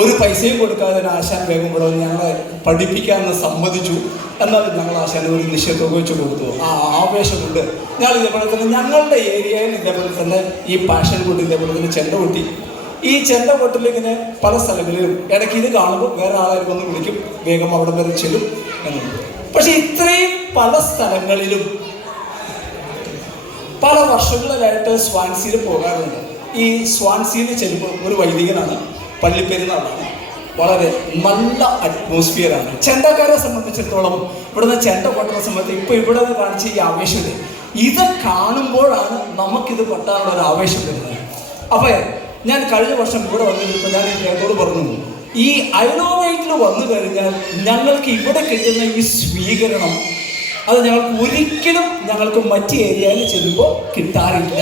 ഒരു പൈസയും കൊടുക്കാതെ ആശാൻ വേഗം ഇവിടെ ഞങ്ങളെ പഠിപ്പിക്കാമെന്ന് സമ്മതിച്ചു. എന്നാലും ഞങ്ങൾ ആശാൻ ഒരു നിശ്ചയത്തുക വെച്ച് കൊടുത്തു. ആ ആവേശമുണ്ട്. ഞങ്ങൾ ഇതേപോലെ തന്നെ ഞങ്ങളുടെ ഏരിയയിൽ ഇതേപോലെ തന്നെ ഈ പാഷൻ കൊട്ടി, ഇതേപോലെ തന്നെ ചെണ്ട കൊട്ടി, ഈ ചെണ്ട കൊട്ടിൽ ഇങ്ങനെ പല സ്ഥലങ്ങളിലും ഇടയ്ക്ക് ഇത് കാണുമ്പോൾ വേറെ ആളാരും വന്ന് വിളിക്കും, വേഗം അവിടെ വരെ ചെല്ലും എന്നുള്ളത്. പക്ഷെ ഇത്രയും പല സ്ഥലങ്ങളിലും പല വർഷങ്ങളിലായിട്ട് സ്വാൻസിയിൽ പോകാറുണ്ട്. ഈ സ്വാൻസിയിൽ ചെല്ലുമ്പോൾ ഒരു വൈദികനാണ്, പള്ളിപ്പെരുന്നാളാണ്, വളരെ നല്ല അറ്റ്മോസ്ഫിയറാണ്. ചെണ്ടക്കാരെ സംബന്ധിച്ചിടത്തോളം ഇവിടുന്ന് ചെണ്ട കൊട്ടുന്ന സമയത്ത് ഇപ്പോൾ ഇവിടെ കാണിച്ച ഈ ആവേശം, ഇത് കാണുമ്പോഴാണ് നമുക്കിത് കൊട്ടാനുള്ള ഒരു ആവേശം വരുന്നത്. അപ്പോൾ ഞാൻ കഴിഞ്ഞ വർഷം ഇവിടെ വന്നിരുന്നപ്പോൾ ഞാൻ അദ്ദേഹത്തോട് പറഞ്ഞു, ഈ ഐനോവൈറ്റിൽ വന്നു കഴിഞ്ഞാൽ ഞങ്ങൾക്ക് ഇവിടെ കിട്ടുന്ന ഈ സ്വീകരണം അത് ഞങ്ങൾക്ക് ഒരിക്കലും മറ്റ് ഏരിയയിൽ ചെല്ലുമ്പോൾ കിട്ടാറില്ല.